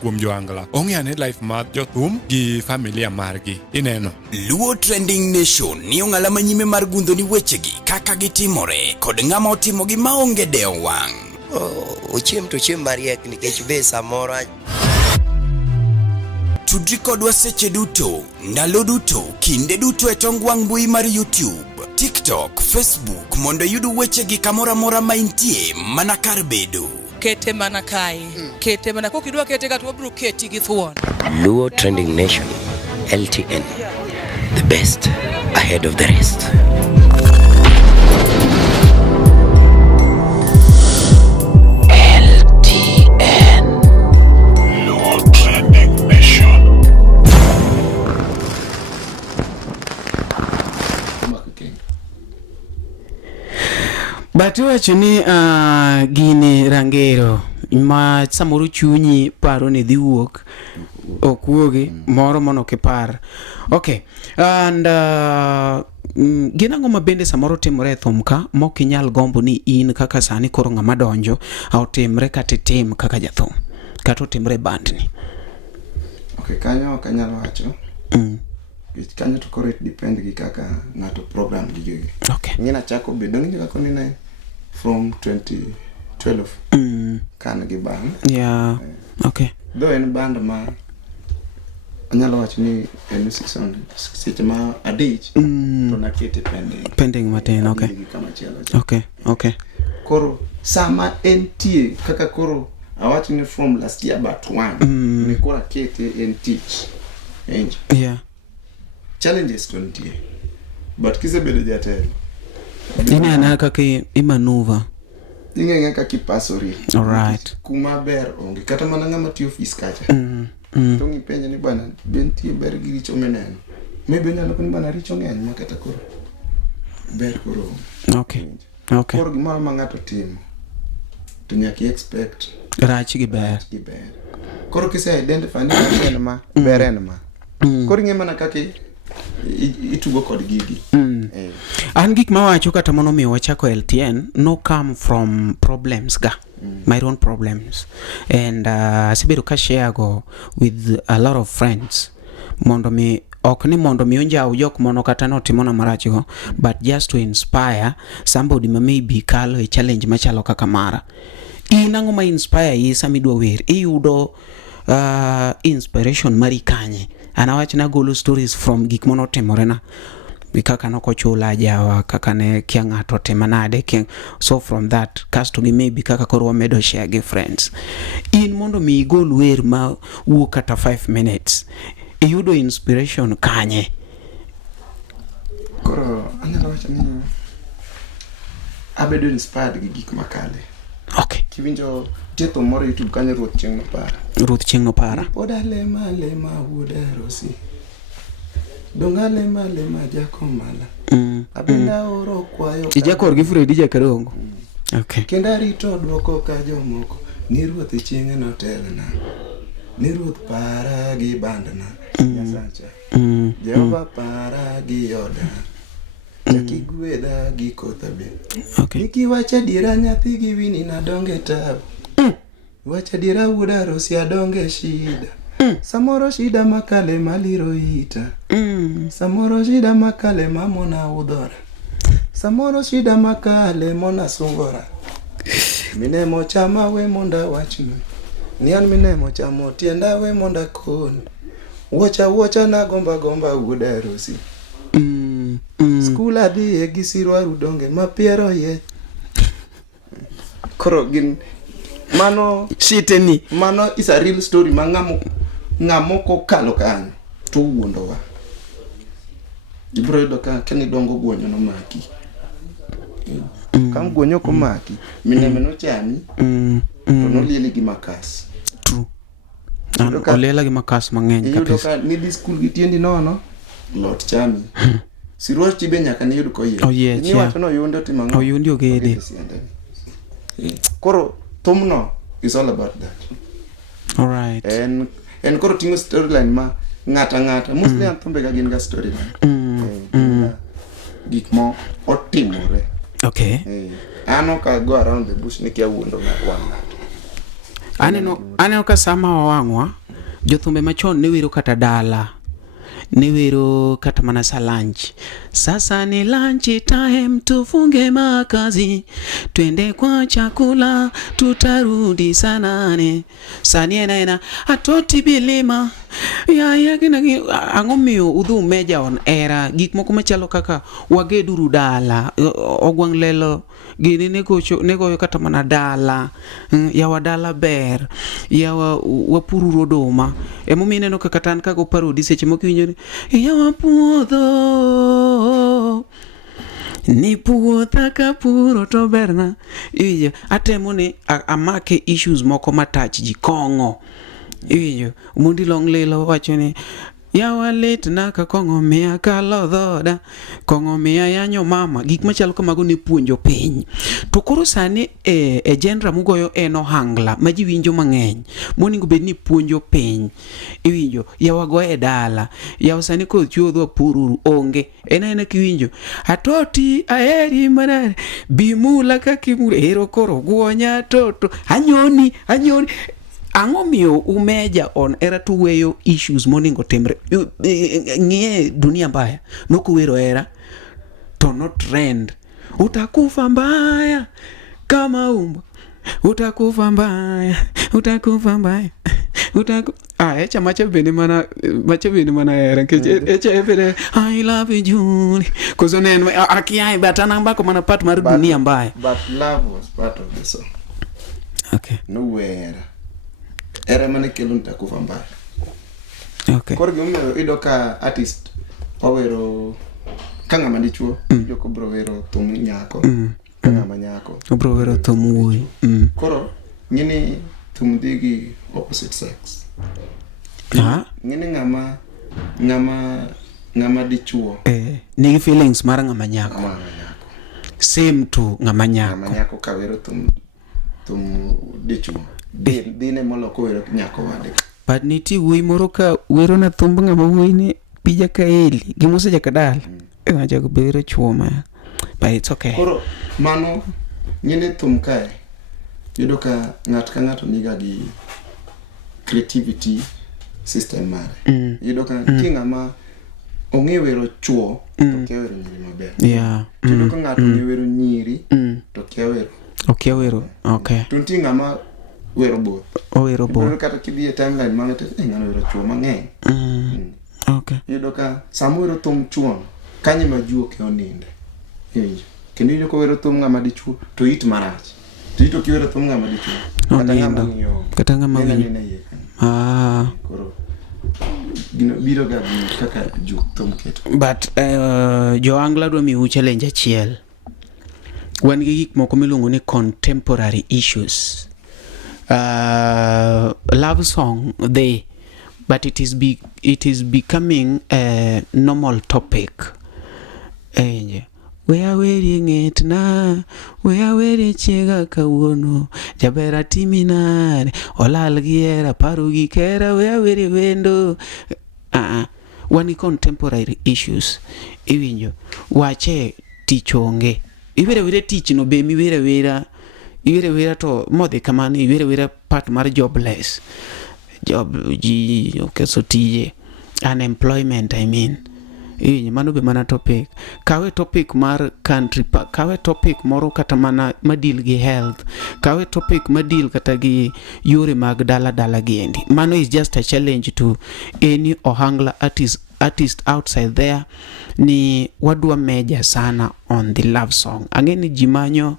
kuom joangla. Ong'eane life mar jothum gi familia margi. Ineno. Luo Trending Nation ni ong'ala manyime mar gundho ni wechegi kaka gitimore kod ng'ama otimogi maonge deo wang'. Ochiem to chiem mariek nikech be samoro Tudri kodwa seche duto, ndalo duto, kinde duto e tong wang' mbui mar YouTube, TikTok, Facebook mondo yud wechegi kamora mora ma intie mana kar bedo. Kete mana kae. Kete mana kokidwa kete ka to wabro keti gi thuon. Luo Trending Nation, LTN, the best ahead of the rest. But wacho ni gini rangero ma samoro chunyi paro ni dhi wuok okuogi moro mono kipar. Okay. And gina ngoma bende samoro timore thum ka mok inyal gombo ni in kaka sani koro ng'ama donjo otimre kata tim kaka jathum kata otimre band ni. Okay, kanyo kanyalo wacho. Kanyo to koro it depend gi kaka ng'ato program gi jogi. Okay. Ngina chako bedo ngi kako ni nine from 2012. Kan gi band. Yeah. Okay. Though en band ma anyalo wacho ni en season seche ma adich to na kete Pending matin. Okay. Okay. Okay. Koro sama entie kaka koro awacho ni from last year but one ni kora kete en teach. Yeah. Challenges to ntie. But kisebedo jatelo. Ina na kaka imanuva. Ing'e kaka kipasori. All right. Kuma ber onge kata mana ng'ama tiyo office kacha. To ngipenje ni bana bentie ber gi richo meneno. Maybe nyalo koni bana richo ng'eny ma kata koro. Ber koro. Okay. Okay. Koro gimoro ma ng'ato timo. To nyaki expect rach gi ber. Koro kise identify ni en ma ber en ma. Koro ng'e mana kaka itugo kod gigi. An gik mawacho kata mono miyo wachako LTN no come from problems ga. My own problems. And sibedo ka share go with a lot of friends. Mondo mi ok ni mondo mi onjaw jok mono kata no timona marach go, but just to inspire somebody ma maybe kalo a challenge machalo kaka mara. Inango ma inspire yi sami dwa wer. Iyudo inspiration mari kanye. Anawach na golo stories from gik mono timore na. Kaka noko chula jawa, kaka ne kia ng'ato temanade. So from that, kasto gi maybe kaka koro wamedo share gi friends. In mondo mi gol wer ma wuok kata 5 minutes. Iyudo inspiration kanye. Koro, anyalo wacho ni abedo inspired gi gik makale. Okay. Kiwinjo tieto moro YouTube kanyo Ruoth Chieng' Nopara. Ruoth Chieng' Nopara. Poda lema wuoda rosi. Donga lema jakomala. Abenda oro kwayo. Ijakor gi Freddy Jakarongo. Okay. Kenda rito duoko ka jomoko. Ni Ruoth Chieng' notelna. Ni Ruoth para gi bandna. Nyasacha. Jehova para gi yoda. Jakigwedha gi kothabe. Okay. Nikiwacha dira nyathi gi wini na donge tabu. Wacha dira wuoda rosi adonge shida. Samoro shida makale maliro ita. Samoro shida makale mamona udhora. Samoro shida makale mona sungora. Minemo chama we monda wachnu. Nian minemo chamo tienda we monda kon. Wocha na gomba wuoda rosi. School adhi e gisirwa rudonge ma piero ye. Koro gin mano shiteni. Mano is a real story ma ng'amo kokalo kanyo to wuondowa. Ibro yudo ka keni dongo guonyo no maki. Kam guonyo ko maki, mineme no chami. To no lieli gi makas. True. Olela gi makas mang'eny kabisa. Yudo ka ni di school gi tiendi nono lot chami. Sirwa tibe nyaka ni yudo ko yie. Oh yes, ni wacho no yundo timang'o. Oh yundi ogede. Koro thumno is all about that. All right. En koro tingo storyline ma ngata mostly anthumbe ga gin ga storyline. Gik mo otimore. Okay. Ano ka go around the bush ni kia wuondo na wanga. Aneno ka sama wawang'wa jothumbe machon ne wero kata dala, ne wero kata mana sa lunch. Sasa ni lunch time, tufunge makazi, twende kwa chakula, tutarudi sanane. Sani ena atoti bilima ya gina ang'omiyo udhu meja on era gik moko machalo kaka wageduru dala, ogwang' lelo gini negoyo kata mana dala, yawa dala ber, yawa wapururo oduma. Emomiyo ineno kaka tan kago parodi seche moko iwinjo ni yawa puodho ni puotha ka puro to berna. Iwinjo atemo ni amake issues moko matach ji kong'o. Iwinjo mundi long lilo wacho ni yawa lit naka kong'o miya kalo dhoda, kong'o miya yanyo mama. Gik machalo kamago ne puonjo piny. To koro sani e genre mugoyo en ohangla ma ji winjo mang'eny monego bed ni puonjo piny. Iwinjo yawa go e dala, yawa sani koth chuodho pururu onge. Ena kiwinjo atoti aheri manare bimula kakimula ero koro guonya toto anyoni. Ang'o miyo umeja on era tuweyo issues moningo timre? Ng'ie dunia mbaya nokuwero era to no trend. Utakufa mbaya kama umbwa, utakufa mbaya echa macha bende mana era echa ebere I love you Julie kozo nen akiai batana mbako mana part mar dunia mbaya. But love was part of the song. Okay. Nowhere era mane kelo nitakufa mbaya. Okay. Koro gimero idoka artist owero kanga mandichuo joko bro wero thum nyako kanga manyako bro wero thum wuoyi. Koro ngini thum digi opposite sex. Ngini ngama dichuo nigi feelings mar ngama nyako same to ngama nyako ka wero thum dichuo dine moloko wero nyako wade. But niti wuoyi moro ka wero na thumb ngama wuoyi ni pija ka eli gimose jaka dala jago bero chuo ma, but it's okay. Koro mano nyine thum kae yudo ka ng'ato niga gi creativity system mare. Yudo ka ng'ama ong'e wero chuo to kia wero nyiri maber. Yudo ka ng'ato ong'e wero nyiri to kia wero. Okay. Tunti ng'ama wero both. Wero both. Kata kidhi timeline mang'e to ng'ano wero chuo mang'eny. Okay. Yudo ka samo wero thum chuo kanyi majuo ke oninde. Kendo yudo ko wero thum ng'ama dichuo to it marach. To ito kiwero thum ng'ama dichuo kata ng'ama winyo. Koro biro ga kaka juk thum keto. But jo angla dwa miu challenge achiel. Wan gi gik moko miluongo ni contemporary issues. Love song but it is becoming a normal topic. Wea weri ng'etna, wea weri chiega kawuono, jabera timinare, olal giera, paro gikera, wea weri wendo. Wani contemporary issues. Iwinjo, wache tich onge. Iwere tich no be miwere wera to modhi kamani, iwere part mar jobless. Job ji okeso tije. Unemployment, I mean. Mano be mana topic. Kawe topic mar country, kawe topic moro kata mana madil gi health, kawe topic madil kata gi yore mag dala giendi. Mano is just a challenge to any ohangla artist outside there. Ni wadwa meja sana on the love song. Angeni jimanyo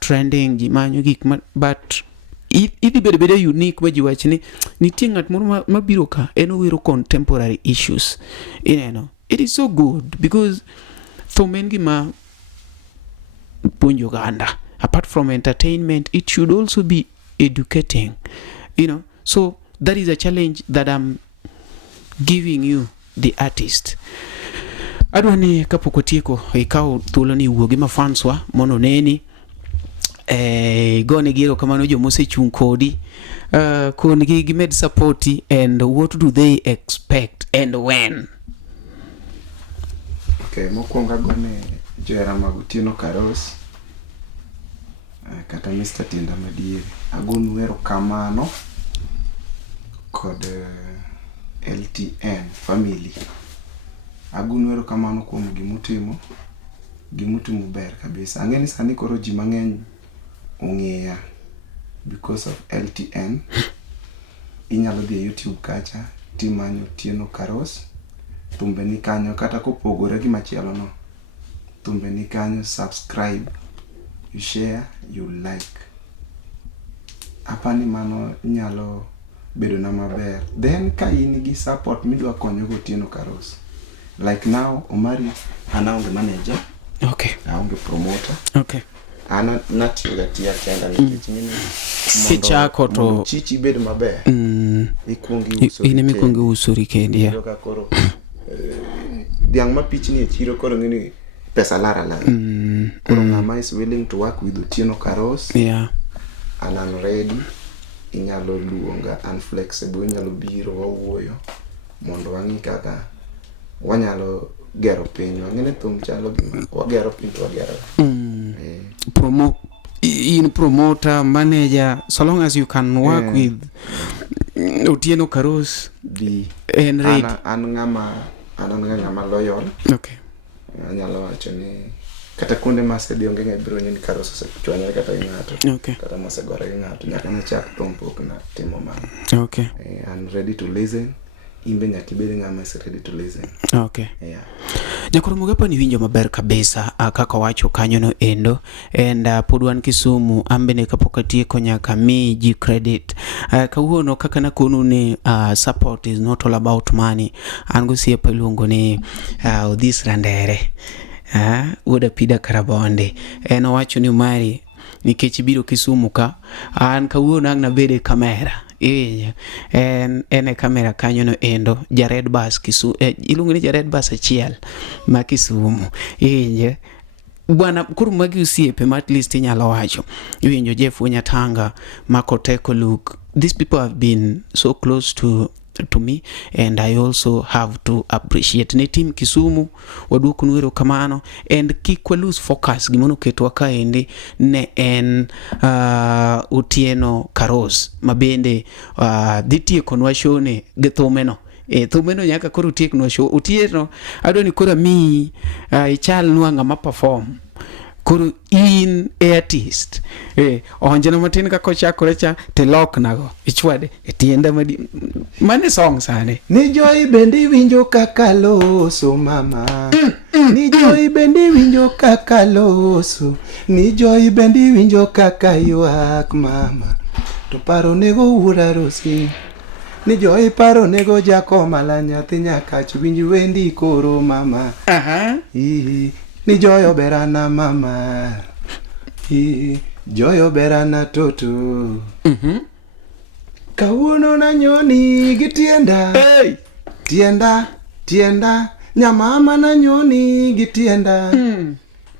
trending, jimanyo gik but idi bede unique ma jiwachni nitie ng'at moro mabiro ka eno wero contemporary issues. It is so good because thomen gima punjo ganda. Apart from entertainment, it should also be educating. So that is a challenge that I'm giving you, the artist. Adwani kapoko tieko ikaw thuolo ni wuogi ma fanswa mono neni gone giro kamano jo mose chung kodi kon gi med supporti, and what do they expect and when? Okay, mokwonga gone johera mag Otieno Karose, kata Mr. Tienda madiere. Agonu erokamano kod LTN family. Agonu erokamano kuom gimutimo ber kabisa. Ang'eni sani koro ji mang'eny ong'eya because of LTN. Inyalo dhi YouTube kacha timanyo Otieno Karose, thumbe ni kanyo, kata kopogore gi machielo no, thumbe ni kanyo. Subscribe, you share, you like. Apani mano nyalo bedo na maber. Then ka in gi support midwa konyo go Otieno Karose, like now Omari anaonge manager, okay, aonge promoter, okay, ana natiga Tienda nikech ng'ini kichako to chichi bedo maber. Ikwongi uso ine mikwongi uso rikendi ya koro diang mapichni e chiro koro ng'ini pesa lara. Koro ng'ama is willing to work with Otieno Karose, yeah, and I'm ready. Inyalo luonga, and flexible, inyalo biro wawuoyo mondo wang'i kaka wanyalo gero piny. Wang'ene thum chalo gima wagero piny to wagero. In promoter, manager, so long as you can work with Otieno Karose, and ready. An ng'ama loyal. Okay. Anyalo wacho ni kata kuonde masedhi onge ng'ebiro ni Karose osechwanyore kata gi ng'ato. Okay. Kata mosegore gi ng'ato nyaka nachak thum pok na timo mano. Okay. I'm ready to listen. Imbe nyaka ibed ng'ama is ready to listen. Okay. Yeah. Jakoro Mugepa ni winjo maber kabisa kaka wacho kanyo no endo, and pod wan Kisumu, ambene kapok atieko nyaka mi ji credit. Kawuono kaka nakonu ni support is not all about money. An gosiepa iluongo ni Odhis Randere, wuoda Pida Karabonde. En owacho ni Omari nikech biro Kisumu ka, an kawuono ang' nabede kamera. Ene kamera kanyo no endo, Jared Bus Kisumu, iluongo ni Jared Bus achiel ma Kisumu. Bwana kuru magi usiepe ma at least inyalo wacho. Iwinjo Jeff Onyatanga, Marco Teko Luke. These people have been so close to me, and I also have to appreciate ne team Kisumu waduoko nwero kamano, and kik wa lose focus gimono ketwa kaendi ne en Otieno Karose mabende dhi tiekonwa show ne gi thumeno. Thumeno nyaka koro tieknwa show. Otieno adwa ni koro mi ichal nwa ng'ama perform. Koro in artist onjena matin kako chakore cha te lock nago ichwade Tienda mane song sane ni joy bendi winjo kaka loso mama. Ni joy bendi winjo kaka loso, ni joy bendi winjo kaka ywak mama. To paro nego wuora Rosi, ni joy paro nego jakoma la nyathi nyaka winj wendi koro mama. Ni joyo berana mama, joyo berana toto. Kawuono na nyoni gi Tienda. Tienda, nyamama na nyoni gi Tienda.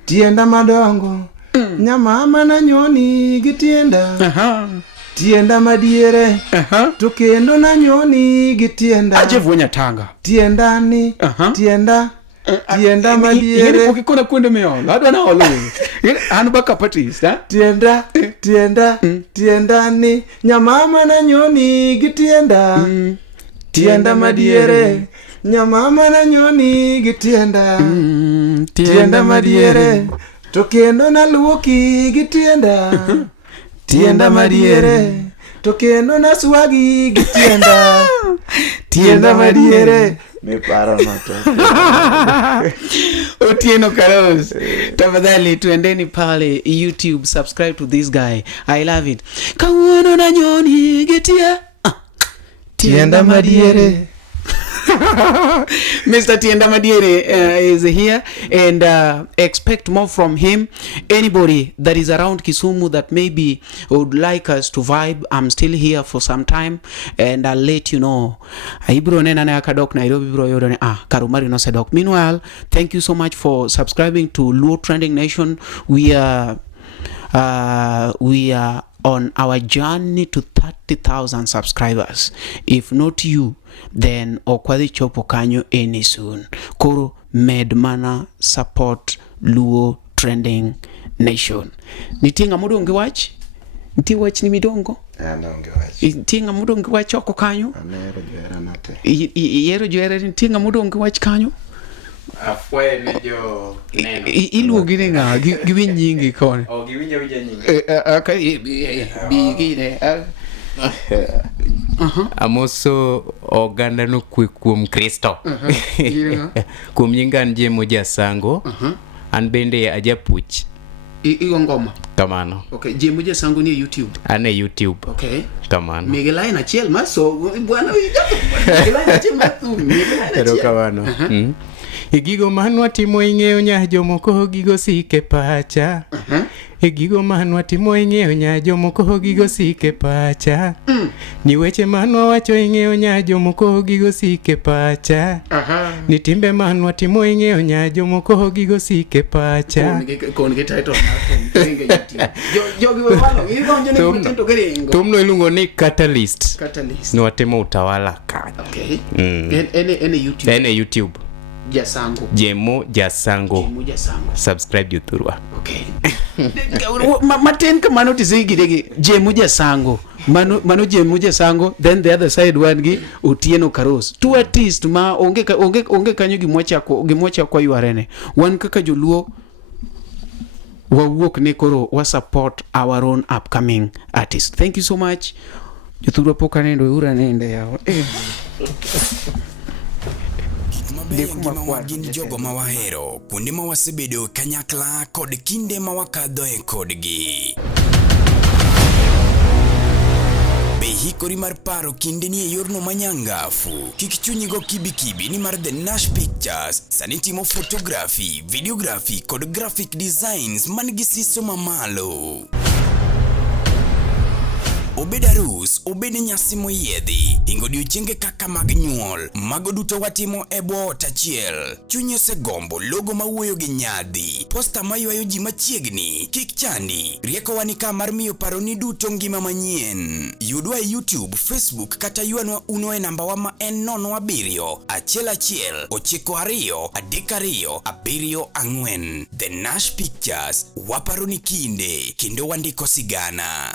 Tienda madongo, nyamama na nyoni gi Tienda. Tienda madiere, to kendo na nyoni gi Tienda. Jeff Onyatanga. Tienda ni, Tienda madiere. Yeni pokikona kuende meolo. Adwa na olu. Anu baka patis, ha? Tienda ni, nyamama na nyoni gi Tienda. Tienda madiere, nyamama na nyoni gi Tienda. Tienda madiere, to kendo na luoki gi Tienda. Tienda madiere, to kendo na swagi gi Tienda. Tienda madiere. Me paro mato. Otieno Karose. Tafadhali tuendeni pale YouTube, subscribe to this guy. I love it. Kawuono na nyoni gi Tienda madiere. Mr. Tienda Madiere is here, and expect more from him. Anybody that is around Kisumu that maybe would like us to vibe, I'm still here for some time, and I'll let you know. Ibro nena na kadok Nairobi bro yodo ne Karumari no sedok. Meanwhile, thank you so much for subscribing to Luo Trending Nation. We are on our journey to 30,000 subscribers. If not you, then okwadhi chopo kanyo any soon. Koro med mana support Luo Trending Nation. Nitie ng'ama odong' gi wach? Nitie wach ni midongo? Naonge wach. Nitie ng'ama odong' gi wach oko kanyo? Anero johera nate. Yiero johera, nitie ng'ama odong' gi wach kanyo? Afwe ne jo neno. Iluongi ni ng'a? Giwinj nyingi koni. Giwinjo nyingi. Bigine. Amoso oganda no kwe kuom Kristo. Kuom nyingan Jemo Jasango. An bende ajapuch. Igo ngoma. Kamano. Okay, Jemo Jasango ni YouTube. An e YouTube. Okay. Kamano. Migelain achiel maso bwana Migelain achiel mathu. Ero kamano. Gigo manwa timo ing'eyo nya jomoko gigo sike pacha. Gigo manwa timo ing'eyo nya jomoko gigo sike pacha. Ni weche manwa wacho ing'eyo nya jomoko gigo sike pacha. Ni timbe manwa timo ing'eyo nya jomoko gigo sike pacha. Kon ge title jogi walo igonjo ne mtindo geringo. Tumno iluongo ni Catalyst. Catalyst. Ni watimo utawala ka. Okay. Ene YouTube. Ene YouTube. Jasango. Jemo Jasango. Jemo Jasango. Subscribe yothurwa. Okay. Maten kamano tisegidegi Jemo Jasango. Mano Jemo Jasango, then the other side one gi Otieno Karose. Two artists ma onge kanyo gimwacha kwa yuarene. Wan kaka joluo wawuok ne koro wa support our own upcoming artists. Thank you so much. Yothurwa poka nendo ura nende yao. Gin jogo ma wahero, kuonde ma wasebedo kanyakla kod kinde ma wakadhoe kodgi. Be hikori mar paro kinde ni e yorno manyangafu. Kik chunyigo kibi ni mar The Nash Pictures sani timo photography, videography kod graphic designs man gi siso mamalo. Obed arus, obed nyasi moyiedhi, ingo odiochienge kaka mag nyuol, mago duto watimo e bwo ot achiel. Chunyi osegombo logo mawuoyo gi nyadhi, posta maywayo ji machiegni, kik chandi, rieko wani ka mar miyo paroni duto ngima manyien. Yudwa e YouTube, Facebook kata yuanwa uno e namba wa ma en 07 11 92 32 74. The Nash Pictures, waparoni kinde, kendo wandiko sigana.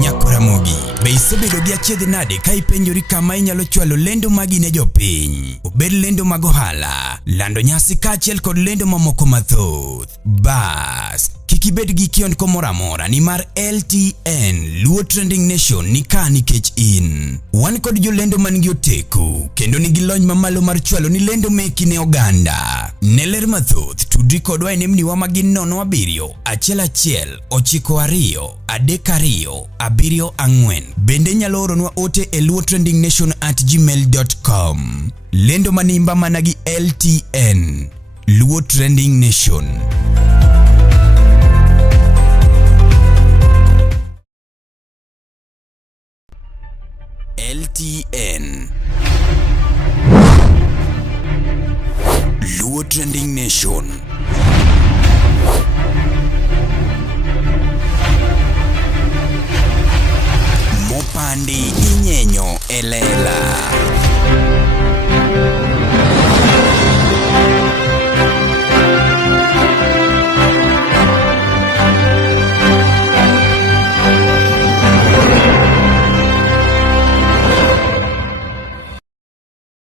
Nyakuramogi, be isebedo gi achiedh nade ka ipenjori kama inyalo chwalo lendo magi ne jopiny? Obed lendo mag ohala, lando nyasi kaachiel kod lendo mamoko mathoth. Bas, kik ibed gi kionko moramora ni mar LTN Luo Trending Nation ni ka nikech in. Wan kod jolendo man gi oteku, kendo nigi lony mamalo mar chwalo ni lendo meki ne oganda. Ne ler mathoth, tudri kodwa e nembniwa magin 07 11 92 32 74. Bende nyalo oronwa ote e luotrendingnation@gmail.com. Lendo manimba managi LTN Luo Trending Nation. LTN Luo Trending Nation.